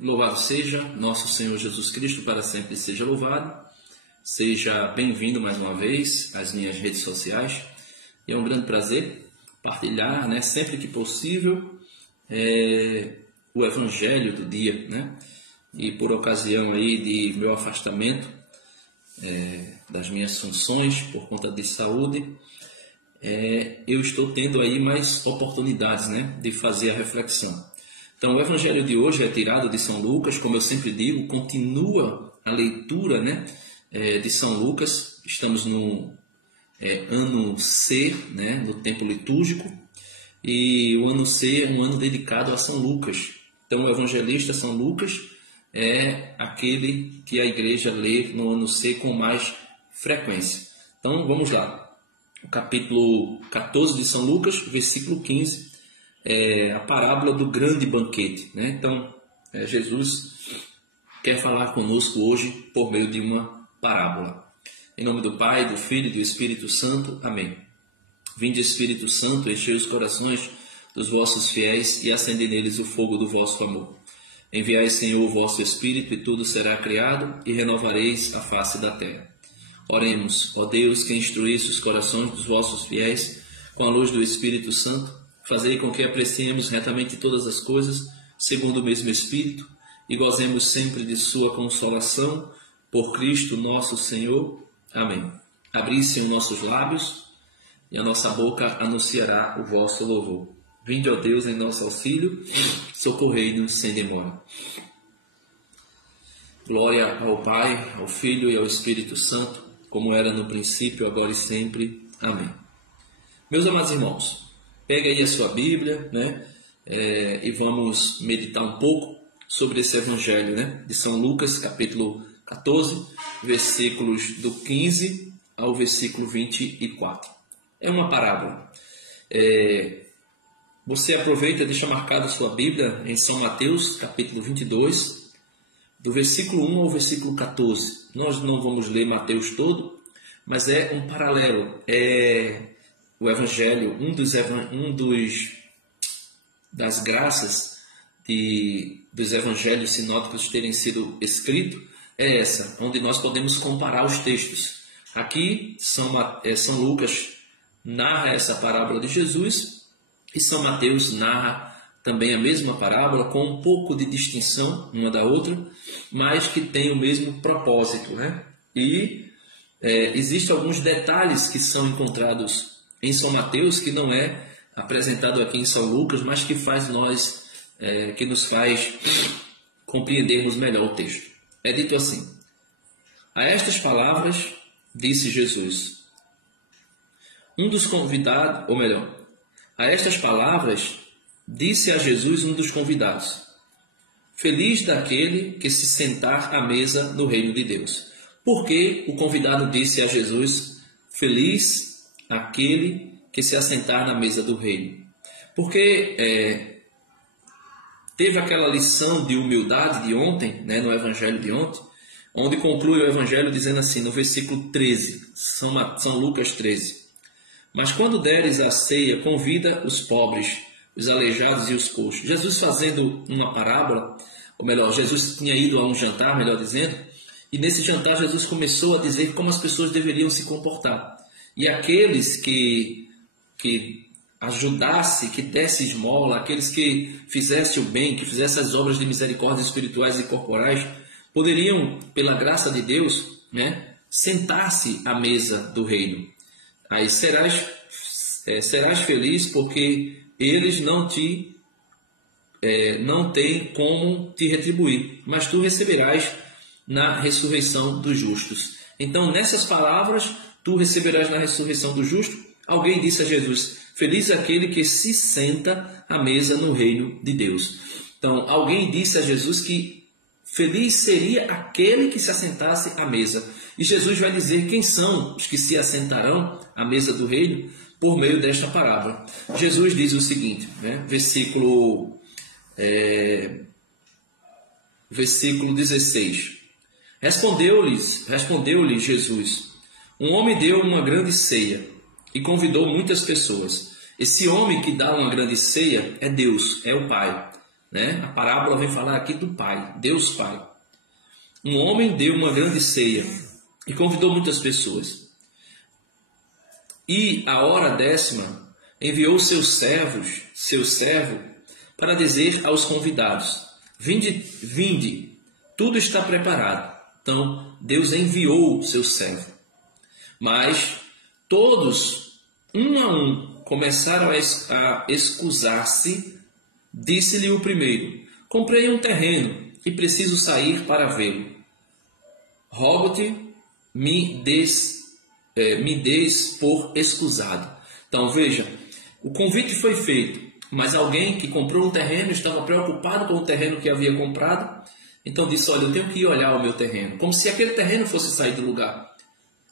Louvado seja nosso Senhor Jesus Cristo, para sempre seja louvado. Seja bem-vindo mais uma vez às minhas redes sociais. É um grande prazer partilhar, sempre que possível, o Evangelho do dia, E por ocasião aí de meu afastamento das minhas funções por conta de saúde, eu estou tendo aí mais oportunidades, de fazer a reflexão. Então, o Evangelho de hoje é tirado de São Lucas, como eu sempre digo, continua a leitura, de São Lucas. Estamos no ano C, no tempo litúrgico, e o ano C é um ano dedicado a São Lucas. Então, o evangelista São Lucas é aquele que a igreja lê no ano C com mais frequência. Então, vamos lá. O capítulo 14 de São Lucas, versículo 15, a parábola do grande banquete. Então, Jesus quer falar conosco hoje por meio de uma parábola. Em nome do Pai, do Filho e do Espírito Santo. Amém. Vinde, Espírito Santo, enchei os corações dos vossos fiéis e acendei neles o fogo do vosso amor. Enviai, Senhor, o vosso Espírito, e tudo será criado, e renovareis a face da terra. Oremos, ó Deus, que instruísse os corações dos vossos fiéis com a luz do Espírito Santo. Fazei com que apreciemos retamente todas as coisas, segundo o mesmo Espírito, e gozemos sempre de sua consolação, por Cristo nosso Senhor. Amém. Abri-se os nossos lábios, e a nossa boca anunciará o vosso louvor. Vinde, ó Deus, em nosso auxílio, socorrei-nos sem demora. Glória ao Pai, ao Filho e ao Espírito Santo, como era no princípio, agora e sempre. Amém. Meus amados irmãos, pega aí a sua Bíblia, e vamos meditar um pouco sobre esse Evangelho, de São Lucas, capítulo 14, versículos do 15 ao versículo 24. É uma parábola. Você aproveita e deixa marcado a sua Bíblia em São Mateus, capítulo 22, do versículo 1 ao versículo 14. Nós não vamos ler Mateus todo, mas é um paralelo. O Evangelho, das graças dos Evangelhos sinóticos terem sido escritos, é essa, onde nós podemos comparar os textos. Aqui, São Lucas narra essa parábola de Jesus, e São Mateus narra também a mesma parábola, com um pouco de distinção uma da outra, mas que tem o mesmo propósito. E existem alguns detalhes que são encontrados em São Mateus, que não é apresentado aqui em São Lucas, mas que nos faz compreendermos melhor o texto. É dito assim: a estas palavras disse Jesus. A estas palavras disse a Jesus um dos convidados: feliz daquele que se sentar à mesa no reino de Deus. Por que o convidado disse a Jesus: feliz aquele que se assentar na mesa do reino? Porque teve aquela lição de humildade de ontem, no Evangelho de ontem, onde conclui o Evangelho dizendo assim, no versículo 13, São Lucas 13. Mas quando deres a ceia, convida os pobres, os aleijados e os coxos. Jesus fazendo uma parábola, ou melhor, Jesus tinha ido a um jantar, melhor dizendo, e nesse jantar Jesus começou a dizer como as pessoas deveriam se comportar. E aqueles que ajudasse, que desse esmola, aqueles que fizessem o bem, que fizessem as obras de misericórdia espirituais e corporais, poderiam, pela graça de Deus, sentar-se à mesa do reino. Aí serás feliz, porque eles não têm como te retribuir, mas tu receberás na ressurreição dos justos. Então, nessas palavras, tu receberás na ressurreição do justo. Alguém disse a Jesus: feliz aquele que se senta à mesa no reino de Deus. Então, alguém disse a Jesus que feliz seria aquele que se assentasse à mesa. E Jesus vai dizer quem são os que se assentarão à mesa do reino por meio desta parábola. Jesus diz o seguinte, versículo 16. Respondeu-lhe Jesus: um homem deu uma grande ceia e convidou muitas pessoas. Esse homem que dá uma grande ceia é Deus, é o Pai. né? A parábola vem falar aqui do Pai, Deus Pai. Um homem deu uma grande ceia e convidou muitas pessoas. E a hora 10ª enviou seu servo, para dizer aos convidados: vinde, tudo está preparado. Então, Deus enviou seu servo. Mas todos, um a um, começaram a excusar-se. Disse-lhe o primeiro: comprei um terreno e preciso sair para vê-lo. Rogo-te, me des por excusado. Então, veja, o convite foi feito, mas alguém que comprou um terreno estava preocupado com o terreno que havia comprado. Então disse: olha, eu tenho que ir olhar o meu terreno. Como se aquele terreno fosse sair do lugar.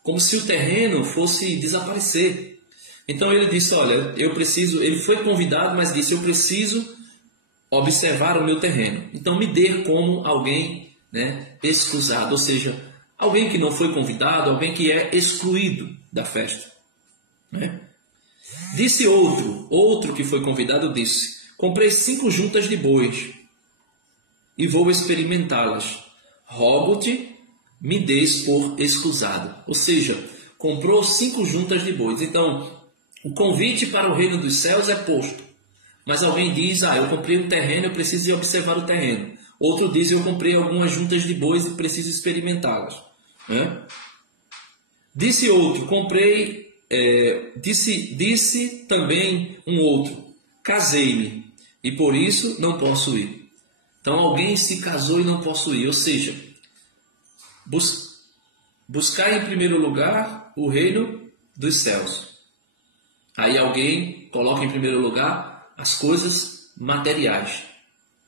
Como se o terreno fosse desaparecer. Então ele disse: olha, eu preciso... Ele foi convidado, mas disse: eu preciso observar o meu terreno. Então me dê como alguém, né, excusado. Ou seja, alguém que não foi convidado, alguém que é excluído da festa, né? Disse outro que foi convidado, disse: comprei 5 juntas de bois e vou experimentá-las. Rogo-te, me des por excusado. Ou seja, comprou 5 juntas de bois. Então, o convite para o reino dos céus é posto. Mas alguém diz: eu comprei um terreno, eu preciso ir observar o terreno. Outro diz: eu comprei algumas juntas de bois e preciso experimentá-las, né? Disse outro: disse também um outro: casei-me e por isso não posso ir. Então alguém se casou e não posso ir. Ou seja, buscar em primeiro lugar o reino dos céus. Aí alguém coloca em primeiro lugar as coisas materiais,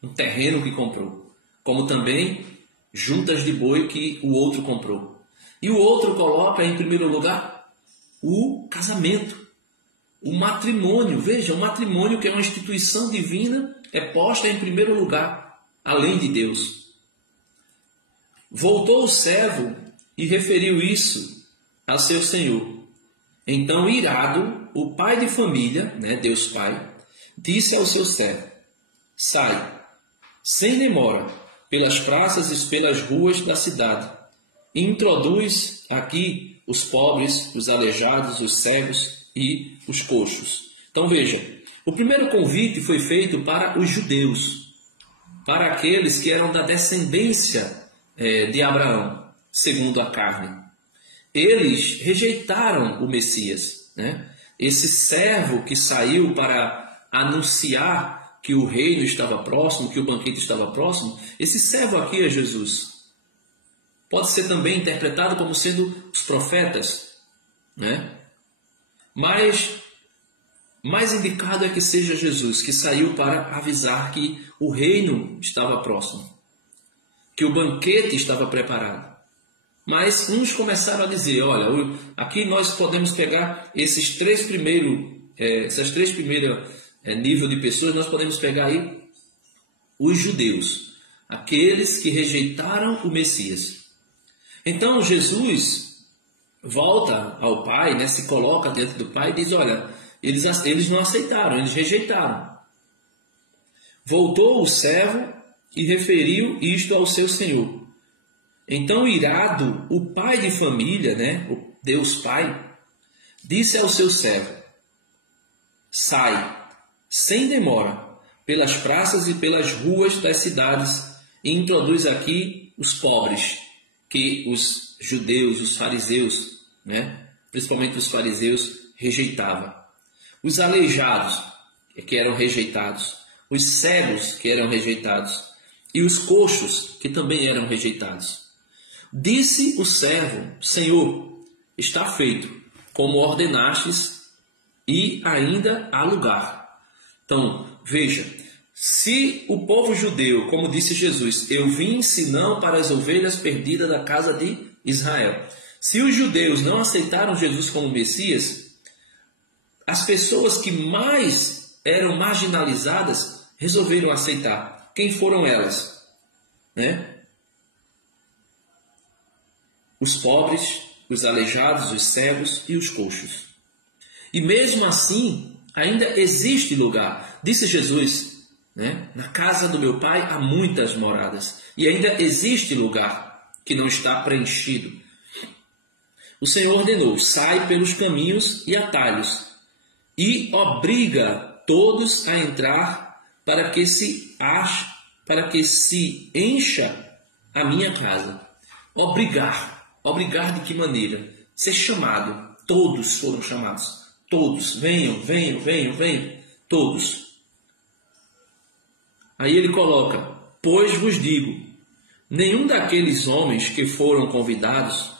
um terreno que comprou, como também juntas de boi que o outro comprou. E o outro coloca em primeiro lugar o casamento, o matrimônio. Veja, o matrimônio, que é uma instituição divina, é posta em primeiro lugar, além de Deus. Voltou o servo e referiu isso a seu senhor. Então, irado, o pai de família, né, Deus Pai, disse ao seu servo: sai, sem demora, pelas praças e pelas ruas da cidade, e introduz aqui os pobres, os aleijados, os cegos e os coxos. Então veja, o primeiro convite foi feito para os judeus, para aqueles que eram da descendência de Abraão, segundo a carne. Eles rejeitaram o Messias, né? Esse servo que saiu para anunciar que o reino estava próximo, que o banquete estava próximo, esse servo aqui é Jesus. Pode ser também interpretado como sendo os profetas, né? Mas mais indicado é que seja Jesus, que saiu para avisar que o reino estava próximo, que o banquete estava preparado. Mas uns começaram a dizer: olha, aqui nós podemos pegar essas três primeiras níveis de pessoas, nós podemos pegar aí os judeus, aqueles que rejeitaram o Messias. Então Jesus volta ao Pai, né, se coloca dentro do Pai e diz: olha, eles não aceitaram, eles rejeitaram. Voltou o servo e referiu isto ao seu senhor. Então, irado, o pai de família, né, o Deus Pai, disse ao seu servo: sai, sem demora, pelas praças e pelas ruas das cidades e introduz aqui os pobres, que os judeus, os fariseus, né, principalmente os fariseus, rejeitavam. Os aleijados, que eram rejeitados. Os cegos, que eram rejeitados. E os coxos, que também eram rejeitados. Disse o servo: Senhor, está feito, como ordenastes, e ainda há lugar. Então, veja, se o povo judeu, como disse Jesus, eu vim senão para as ovelhas perdidas da casa de Israel. Se os judeus não aceitaram Jesus como Messias, as pessoas que mais eram marginalizadas resolveram aceitar. Quem foram elas? Né? Os pobres, os aleijados, os cegos e os coxos. E mesmo assim, ainda existe lugar. Disse Jesus, né? Na casa do meu pai há muitas moradas, e ainda existe lugar que não está preenchido. O Senhor ordenou: sai pelos caminhos e atalhos, e obriga todos a entrar para que se encha a minha casa. Obrigar de que maneira? Ser chamado. Todos foram chamados. Todos. Venham, todos. Aí ele coloca: pois vos digo, nenhum daqueles homens que foram convidados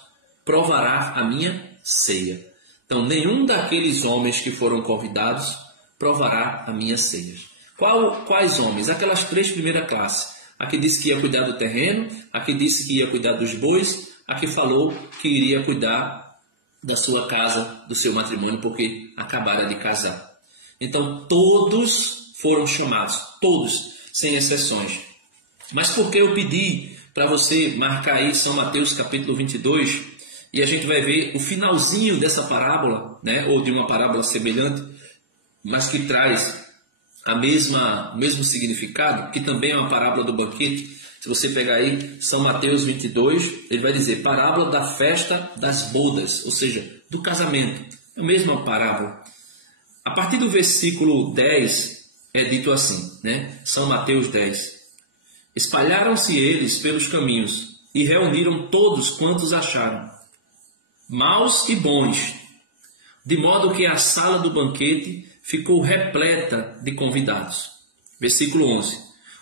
provará a minha ceia. Então, nenhum daqueles homens que foram convidados provará a minha ceia. Quais homens? Aquelas 3 primeiras classes. A que disse que ia cuidar do terreno, a que disse que ia cuidar dos bois, a que falou que iria cuidar da sua casa, do seu matrimônio, porque acabara de casar. Então, todos foram chamados, todos, sem exceções. Mas por que eu pedi para você marcar aí São Mateus capítulo 22, e a gente vai ver o finalzinho dessa parábola, né, ou de uma parábola semelhante, mas que traz o mesmo significado, que também é uma parábola do banquete. Se você pegar aí São Mateus 22, ele vai dizer parábola da festa das bodas, ou seja, do casamento. É a mesma parábola. A partir do versículo 10 é dito assim, né? São Mateus 10. Espalharam-se eles pelos caminhos e reuniram todos quantos acharam, maus e bons, de modo que a sala do banquete ficou repleta de convidados. Versículo 11.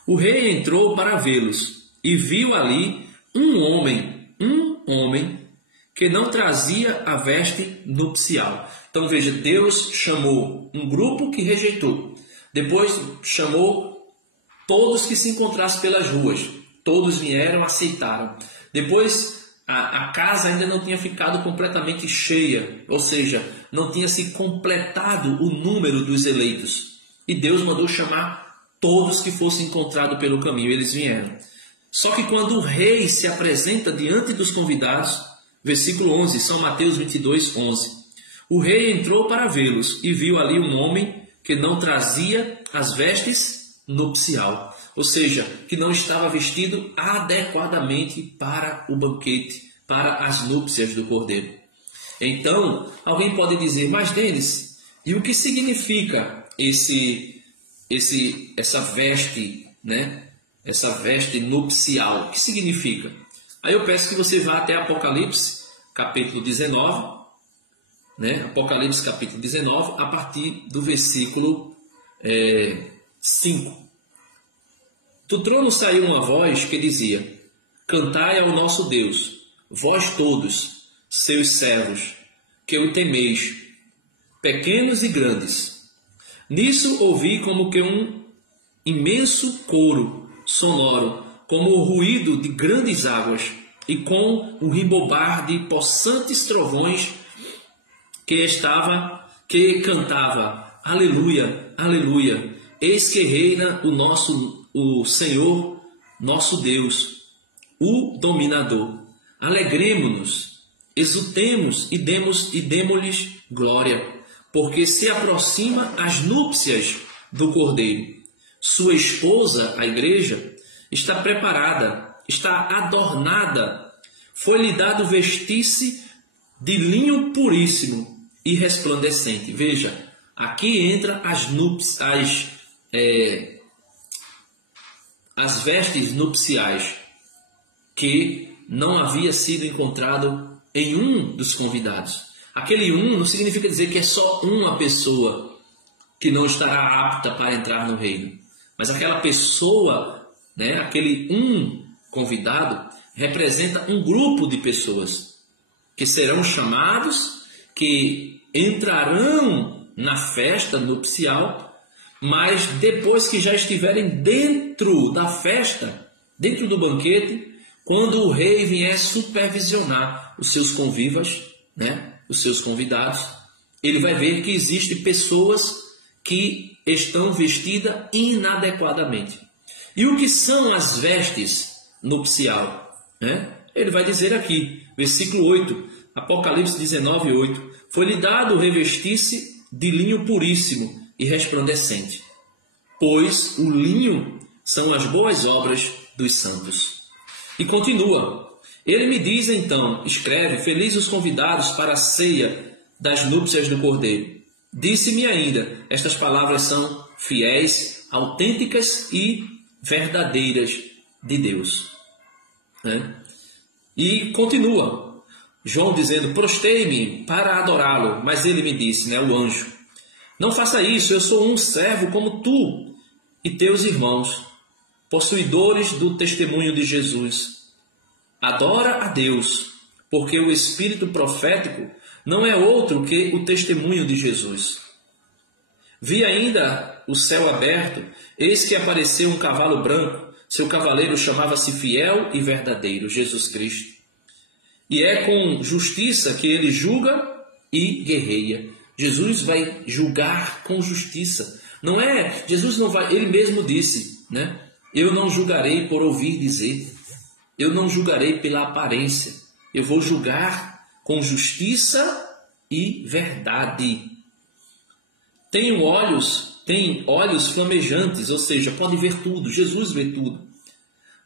O rei entrou para vê-los e viu ali um homem que não trazia a veste nupcial. Então veja, Deus chamou um grupo que rejeitou. Depois chamou todos que se encontrassem pelas ruas. Todos vieram, aceitaram. Depois a casa ainda não tinha ficado completamente cheia, ou seja, não tinha se completado o número dos eleitos. E Deus mandou chamar todos que fossem encontrados pelo caminho. Eles vieram. Só que quando o rei se apresenta diante dos convidados, versículo 11, São Mateus 22, 11. O rei entrou para vê-los e viu ali um homem que não trazia as vestes nupcial, ou seja, que não estava vestido adequadamente para o banquete, para as núpcias do cordeiro. Então, alguém pode dizer: mas Denis, e o que significa essa veste, né? Essa veste nupcial? O que significa? Aí eu peço que você vá até Apocalipse, capítulo 19, né? Apocalipse, capítulo 19, a partir do versículo 5. Do trono saiu uma voz que dizia: cantai ao nosso Deus, vós todos, seus servos, que o temeis, pequenos e grandes. Nisso ouvi como que um imenso coro sonoro, como o ruído de grandes águas, e com o rimbobar de possantes trovões, que cantava: aleluia, aleluia, eis que reina o Senhor, nosso Deus, o dominador. Alegremo-nos, exultemos e demo-lhes glória, porque se aproxima as núpcias do Cordeiro. Sua esposa, a igreja, está preparada, está adornada. Foi-lhe dado vestir-se de linho puríssimo e resplandecente. Veja, aqui entra as vestes nupciais, que não havia sido encontrado em um dos convidados. Aquele um não significa dizer que é só uma pessoa que não estará apta para entrar no reino. Mas aquela pessoa, né, aquele um convidado, representa um grupo de pessoas que serão chamados, que entrarão na festa nupcial, mas depois que já estiverem dentro da festa, dentro do banquete, quando o rei vier supervisionar os seus convivas, né, os seus convidados, ele vai ver que existem pessoas que estão vestidas inadequadamente. E o que são as vestes nupcial? Né? Ele vai dizer aqui, versículo 8, Apocalipse 19, 8. Foi-lhe dado revestir-se de linho puríssimo e resplandecente. pois o linho são as boas obras dos santos. E continua. Ele me diz então, escreve, felizes os convidados para a ceia das núpcias do Cordeiro. Disse-me ainda, estas palavras são fiéis, autênticas e verdadeiras de Deus. E continua, João dizendo, prostei-me para adorá-lo, mas ele me disse, o anjo, não faça isso, eu sou um servo como tu e teus irmãos, possuidores do testemunho de Jesus. Adora a Deus, porque o espírito profético não é outro que o testemunho de Jesus. Vi ainda o céu aberto, eis que apareceu um cavalo branco, seu cavaleiro chamava-se Fiel e Verdadeiro, Jesus Cristo. E é com justiça que ele julga e guerreia. Jesus vai julgar com justiça. Jesus não vai, ele mesmo disse, eu não julgarei por ouvir dizer, eu não julgarei pela aparência, eu vou julgar com justiça e verdade. Tem olhos flamejantes, ou seja, pode ver tudo, Jesus vê tudo.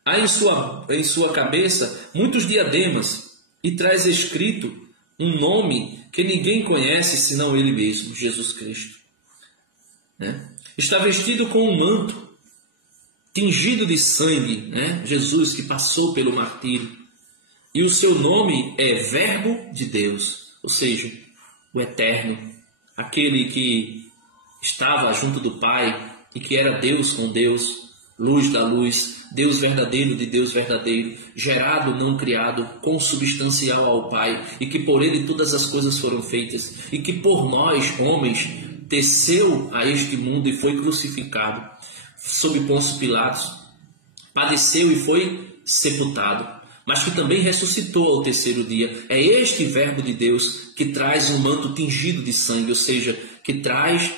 Há em sua cabeça muitos diademas e traz escrito um nome que ninguém conhece senão ele mesmo, Jesus Cristo. Está vestido com um manto, tingido de sangue, Jesus que passou pelo martírio. E o seu nome é Verbo de Deus, ou seja, o Eterno, aquele que estava junto do Pai e que era Deus com Deus, luz da luz, Deus verdadeiro de Deus verdadeiro, gerado, não criado, consubstancial ao Pai, e que por ele todas as coisas foram feitas, e que por nós, homens, desceu a este mundo e foi crucificado sob Pôncio Pilatos, padeceu e foi sepultado, mas que também ressuscitou ao terceiro dia. É este Verbo de Deus que traz um manto tingido de sangue, ou seja, que traz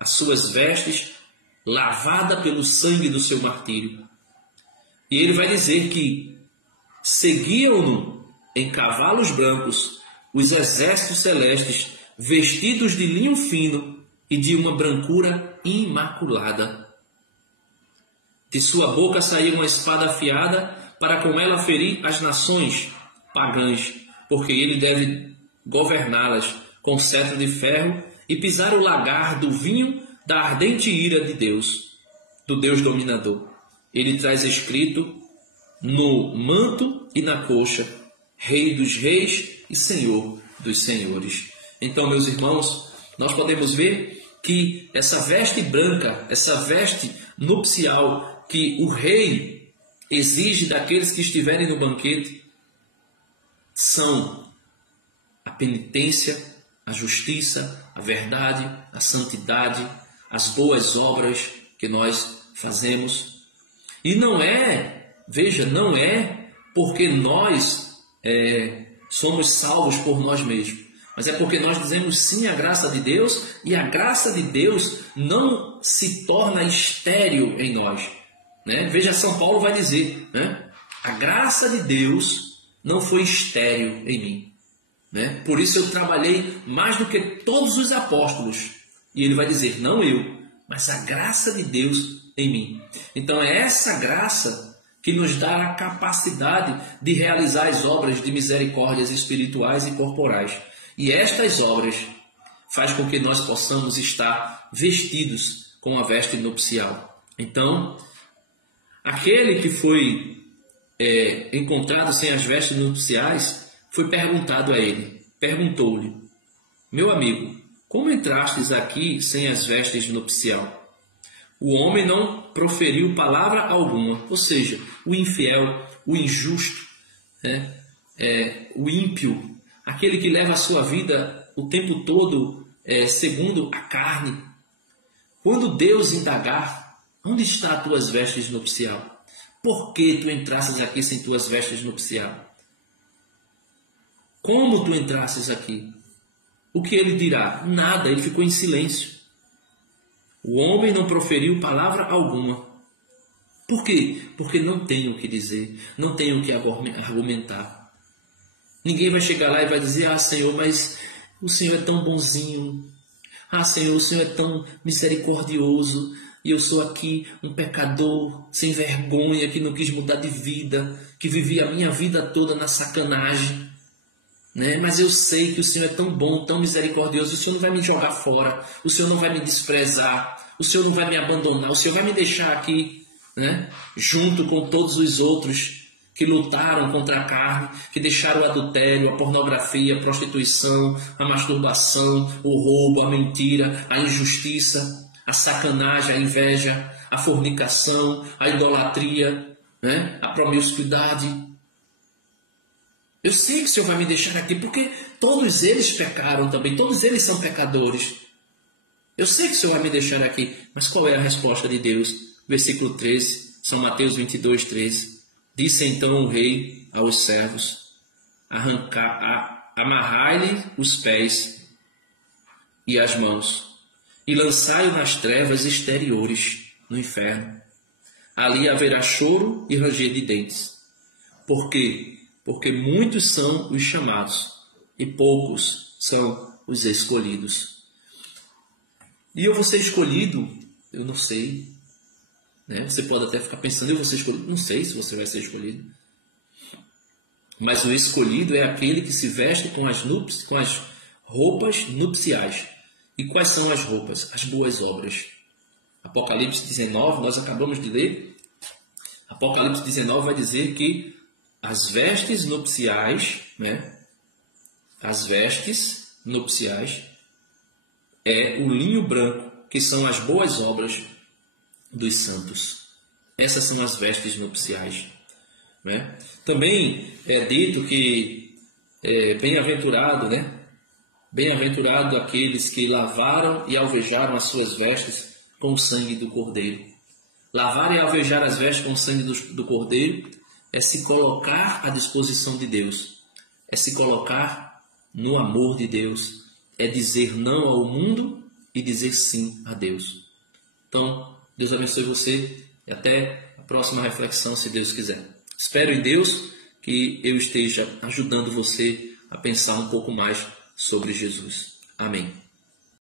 as suas vestes lavada pelo sangue do seu martírio. E ele vai dizer que seguiam-no em cavalos brancos os exércitos celestes, vestidos de linho fino e de uma brancura imaculada. De sua boca saía uma espada afiada para com ela ferir as nações pagãs, porque ele deve governá-las com cetro de ferro e pisar o lagar do vinho da ardente ira de Deus, do Deus dominador. Ele traz escrito no manto e na coxa, Rei dos reis e Senhor dos senhores. Então, meus irmãos, nós podemos ver que essa veste branca, essa veste nupcial que o rei exige daqueles que estiverem no banquete, são a penitência, a justiça, a verdade, a santidade, as boas obras que nós fazemos. E não é, veja, não é porque nós somos salvos por nós mesmos, mas é porque nós dizemos sim à graça de Deus, e a graça de Deus não se torna estéril em nós. Veja, São Paulo vai dizer, a graça de Deus não foi estéril em mim. Por isso eu trabalhei mais do que todos os apóstolos. E ele vai dizer, não eu, mas a graça de Deus em mim. Então é essa graça que nos dá a capacidade de realizar as obras de misericórdias espirituais e corporais. E estas obras faz com que nós possamos estar vestidos com a veste nupcial. Então, aquele que foi encontrado sem as vestes nupciais, foi perguntado a ele, perguntou-lhe, meu amigo, como entrastes aqui sem as vestes nupcial? O homem não proferiu palavra alguma, ou seja, o infiel, o injusto, o ímpio, aquele que leva a sua vida o tempo todo segundo a carne. Quando Deus indagar, onde está as tuas vestes nupcial? Por que tu entrastes aqui sem tuas vestes nupcial? Como tu entrastes aqui? O que ele dirá? Nada, ele ficou em silêncio. O homem não proferiu palavra alguma. Por quê? Porque não tem o que dizer, não tem o que argumentar. Ninguém vai chegar lá e vai dizer, Senhor, mas o Senhor é tão bonzinho. Senhor, o Senhor é tão misericordioso. E eu sou aqui um pecador sem vergonha, que não quis mudar de vida, que vivi a minha vida toda na sacanagem, né? Mas eu sei que o Senhor é tão bom, tão misericordioso. O Senhor não vai me jogar fora, o Senhor não vai me desprezar, o Senhor não vai me abandonar, o Senhor vai me deixar aqui, né? Junto com todos os outros que lutaram contra a carne, que deixaram o adultério, a pornografia, a prostituição, a masturbação, o roubo, a mentira, a injustiça, a sacanagem, a inveja, a fornicação, a idolatria, né? A promiscuidade. Eu sei que o Senhor vai me deixar aqui, porque todos eles pecaram também, todos eles são pecadores. Eu sei que o Senhor vai me deixar aqui, mas qual é a resposta de Deus? Versículo 13, São Mateus 22, 13. Disse então o rei aos servos: amarrai-lhe os pés e as mãos, e lançai-o nas trevas exteriores, no inferno. Ali haverá choro e ranger de dentes. Por quê? Porque muitos são os chamados, e poucos são os escolhidos. E eu vou ser escolhido? Eu não sei. Né? Você pode até ficar pensando, eu vou ser escolhido. Não sei se você vai ser escolhido. Mas o escolhido é aquele que se veste com as roupas nupciais. E quais são as roupas? As boas obras. Apocalipse 19, nós acabamos de ler. Apocalipse 19 vai dizer que as vestes nupciais, né? As vestes nupciais é o linho branco, que são as boas obras dos santos. Essas são as vestes nupciais, né? Também é dito que bem-aventurado, né? Bem-aventurado aqueles que lavaram e alvejaram as suas vestes com o sangue do Cordeiro. Lavar e alvejar as vestes com o sangue do Cordeiro é se colocar à disposição de Deus, é se colocar no amor de Deus, é dizer não ao mundo e dizer sim a Deus. Então, Deus abençoe você e até a próxima reflexão, se Deus quiser. Espero em Deus que eu esteja ajudando você a pensar um pouco mais sobre Jesus. Amém.